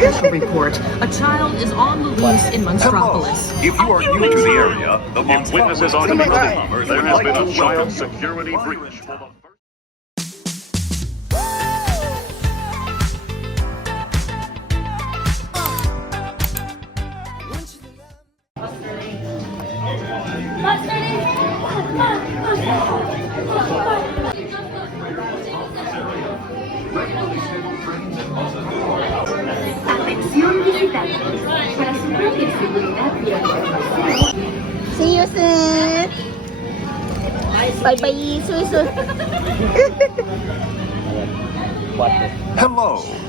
Special report. A child is on the loose in Monstropolis. If you are new to the area, the witnesses are to be believed. There has been a child security breach. Atención visitantes. Para su propia seguridad y observación. See you soon. Bye bye. See you soon. Hello.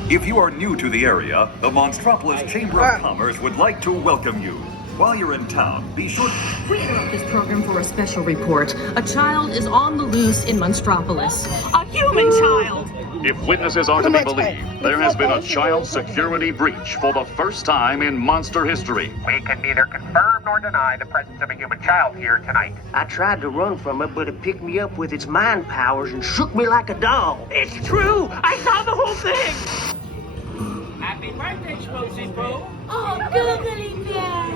If you are new to the area, the Monstropolis Chamber of Commerce would like to welcome you. While you're in town, be sure We interrupt this program for a special report. A child is on the loose in Monstropolis. A human child! If witnesses are to be believed, there has been a child security breach for the first time in monster history. We can neither confirm nor deny the presence of a human child here tonight. I tried to run from it, but it picked me up with its mind powers and shook me like a doll. It's true! I saw the whole thing! Happy birthday, Schmozy Boo! Oh, googly bear.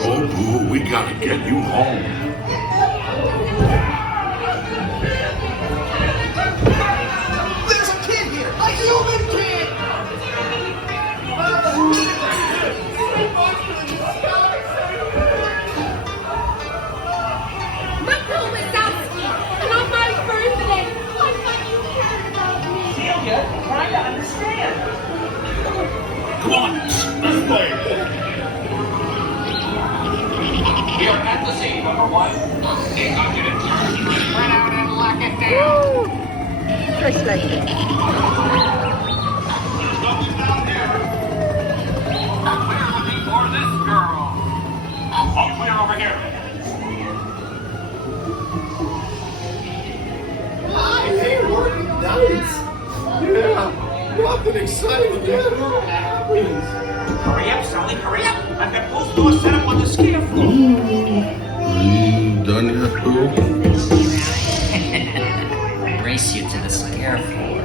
Oh, Boo, we gotta get you home. There's a kid here! A human kid! Michael Wazowski, and on my birthday, I thought you cared about me. Celia, trying to understand. Come on, this way. We are at the scene, number one. Take occupant. Spread out and lock it down. Woo! First like this. There's nothing down here. We're looking for this girl. All clear over here. Hey, Marty, nice! Yeah, nothing exciting yet. Hurry up, Sully, hurry up. I've got both doors set up on the scare floor. Done yet, Boo? Race you to the scare floor.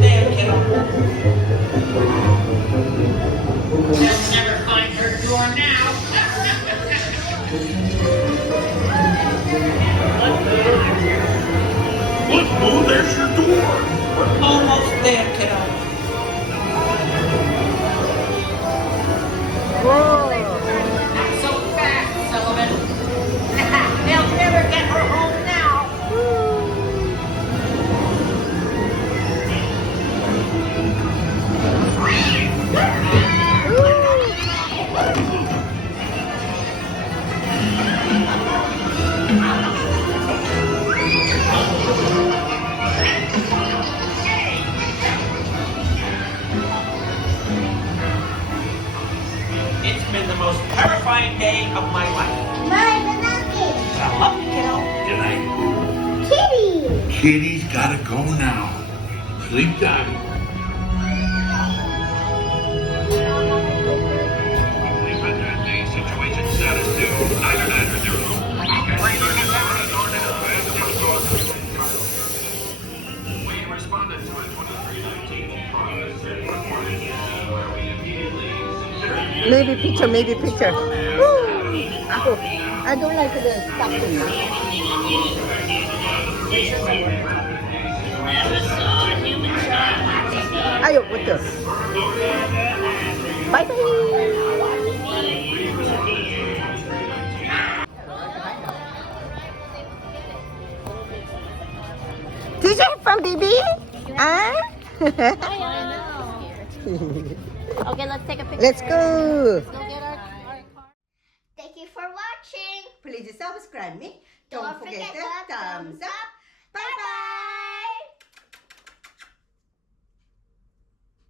There, kiddo. They'll never find her door now. Look, Boo, there's your door. We're almost there, kiddo. Not so fast, Sullivan. They'll never get her home now. It's been the most terrifying day of my life. I love you, kiddo. Good night. Kitty's gotta go now. Sleep tight. Situation status 2, 9930. We responded to a 2319 cause and reported where we immediately Maybe picture, maybe picture. Woo! I don't like the stuffing. Ayo, betul. Bye bye. Did you have fun, baby? Huh? Okay, let's take a picture. Let's go. Let's go get our car. Thank you for watching. Please subscribe me. Don't forget the thumbs up. Bye bye.